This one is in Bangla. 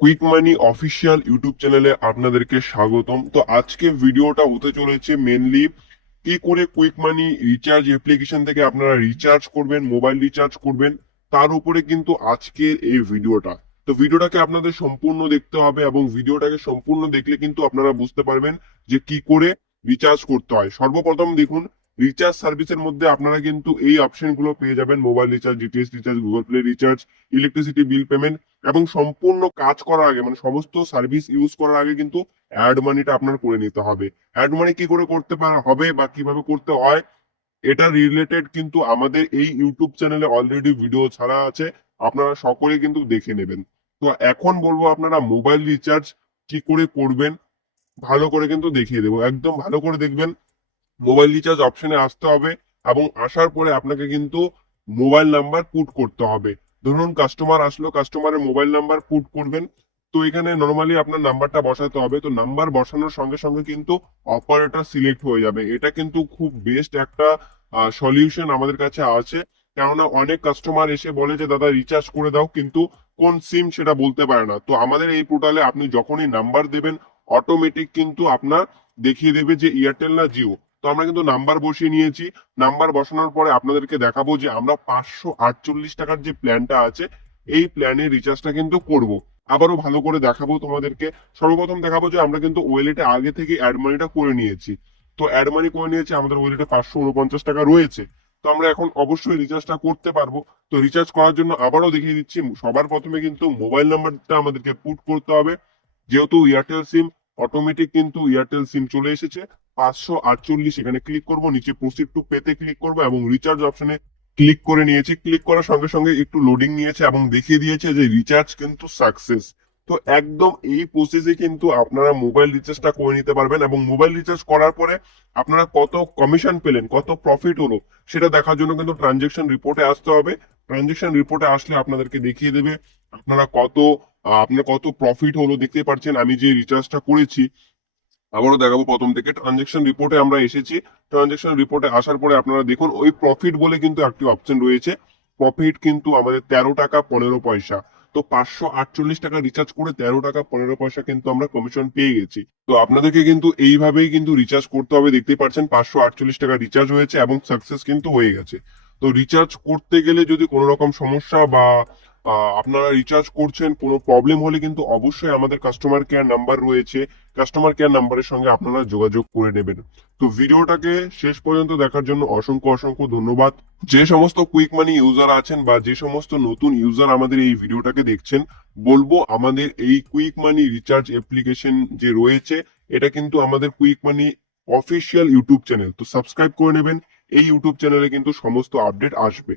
কুইক মানি অফিসিয়াল ইউটিউব চ্যানেলে আপনাদেরকে স্বাগতম। তো আজকে ভিডিওটা হতে চলেছে মেনলি কি করে কুইক মানি রিচার্জ অ্যাপ্লিকেশন থেকে আপনারা রিচার্জ করবেন, মোবাইল রিচার্জ করবেন, তার উপরে কিন্তু আজকের এই ভিডিওটা। তো ভিডিওটাকে আপনাদের সম্পূর্ণ দেখতে হবে এবং ভিডিওটাকে সম্পূর্ণ দেখলে কিন্তু আপনারা বুঝতে পারবেন যে কি করে রিচার্জ করতে হয়। সর্বপ্রথম দেখুন, রিচার্জ সার্ভিসের মধ্যে আপনারা কিন্তু এই অপশন গুলো পেয়ে যাবেন: mobile recharge, DTH recharge, Google play recharge, electricity bill payment. এবং সম্পূর্ণ কাজ করার আগে, মানে সমস্ত সার্ভিস ইউজ করার আগে কিন্তু অ্যাড মানিটা আপনার করে নিতে হবে। অ্যাড মানি কি করে করতে হবে বা কিভাবে করতে হয়, এটা রিলেটেড কিন্তু আমাদের এই ইউটিউব চ্যানেলে অলরেডি ভিডিও ছাড়া আছে, আপনারা সকলে কিন্তু দেখে নেবেন। তো এখন বলবো আপনারা মোবাইল রিচার্জ কি করে করবেন, ভালো করে কিন্তু দেখিয়ে দেবো, একদম ভালো করে দেখবেন। মোবাইল রিচার্জ অপশনে আসতে হবে এবং আসার পরে আপনাকে কিন্তু মোবাইল নাম্বার পুট করতে হবে। ধরুন কাস্টমার আসলো, কাস্টমারের মোবাইল নাম্বার পুট করবেন। তো এখানে নর্মালি আপনার নাম্বারটা বসাতে হবে। তো নাম্বার বসানোর সঙ্গে সঙ্গে কিন্তু অপারেটর সিলেক্ট হয়ে যাবে। এটা কিন্তু খুব বেস্ট একটা সলিউশন আমাদের কাছে আছে। কেননা অনেক কাস্টমার এসে বলে যে দাদা রিচার্জ করে দাও, কিন্তু কোন সিম সেটা বলতে পারে না। তো আমাদের এই পোর্টালে আপনি যখনই নাম্বার দেবেন, অটোমেটিক কিন্তু আপনার দেখিয়ে দেবে যে এয়ারটেল না জিও। তো আমরা কিন্তু নাম্বার বসিয়ে নিয়েছি। নাম্বার বসানোর পরে আপনাদেরকে দেখাবো যে আমরা 548 টাকার যে প্ল্যানটা আছে, এই প্ল্যানের রিচার্জটা কিন্তু করব। আবারও ভালো করে দেখাবো তোমাদেরকে। সর্বপ্রথম দেখাবো যে আমরা কিন্তু ওয়েলেটে আগে থেকে অ্যাড মানিটা করে নিয়েছি। তো অ্যাড মানি করে নিয়েছি, আমাদের ওয়েলেটে 549 টাকা রয়েছে। তো আমরা এখন অবশ্যই রিচার্জটা করতে পারবো। তো রিচার্জ করার জন্য আবারও দেখিয়ে দিচ্ছি, সবার প্রথমে কিন্তু মোবাইল নাম্বারটা আমাদেরকে পুট করতে হবে। যেহেতু এয়ারটেল সিম, অটোমেটিক কিন্তু এয়ারটেল সিম চলে এসেছে। 548 এখানে ক্লিক করব, নিচে প্রসিড টু পেতে ক্লিক করব এবং রিচার্জ অপশনে ক্লিক করে নিয়েছি। ক্লিক করার সঙ্গে সঙ্গে একটু লোডিং নিয়েছে এবং দেখিয়ে দিয়েছে যে রিচার্জ কিন্তু সাকসেস। তো একদম এই প্রসেসে কিন্তু আপনারা মোবাইল রিচার্জটা করে নিতে পারবেন এবং মোবাইল রিচার্জ করার পরে আপনারা কত কমিশন পেলেন, কত প্রফিট হলো, সেটা দেখার জন্য কিন্তু ট্রানজেকশন রিপোর্টে আসতে হবে। ট্রানজেকশন রিপোর্টে আসলে আপনাদেরকে দেখিয়ে দেবে আপনারা আপনার কত প্রফিট হলো। দেখতে পাচ্ছেন আমি যে রিচার্জটা করেছি, আবারও দেখাবো প্রথম থেকে। ট্রানজেকশন রিপোর্টে আমরা এসেছি। ট্রানজেকশন রিপোর্টে আসার পরে আপনারা দেখুন ওই প্রফিট বলে কিন্তু একটি অপশন রয়েছে। প্রফিট কিন্তু আমাদের 13 টাকা 15 পয়সা। তো 548 টাকা রিচার্জ করে 13 টাকা 15 পয়সা কিন্তু আমরা কমিশন পেয়ে গেছি। তো আপনাদেরকে কিন্তু এইভাবেই কিন্তু রিচার্জ করতে হবে। দেখতে পাচ্ছেন 548 টাকা রিচার্জ হয়েছে এবং সাকসেস কিন্তু হয়ে গেছে। তো রিচার্জ করতে গেলে যদি কোনো রকম সমস্যা বা আপনারা রিচার্জ করছেন, কোনো প্রবলেম হলে কিন্তু অবশ্যই আমাদের কাস্টমার কেয়ার নাম্বার রয়েছে। কাস্টমার কেয়ার নাম্বারের সঙ্গে আপনারা যোগাযোগ করে নেবেন। তো ভিডিওটাকে শেষ পর্যন্ত দেখার জন্য অসংখ্য অসংখ্য ধন্যবাদ। যে সমস্ত কুইক মানি ইউজার আছেন বা যে সমস্ত নতুন ইউজার আমাদের এই ভিডিওটাকে দেখছেন, বলবো আমাদের এই কুইক মানি রিচার্জ অ্যাপ্লিকেশন যে রয়েছে, এটা কিন্তু আমাদের কুইক মানি অফিসিয়াল ইউটিউব চ্যানেল। তো সাবস্ক্রাইব করে নেবেন। এই ইউটিউব চ্যানেলে কিন্তু সমস্ত আপডেট আসবে।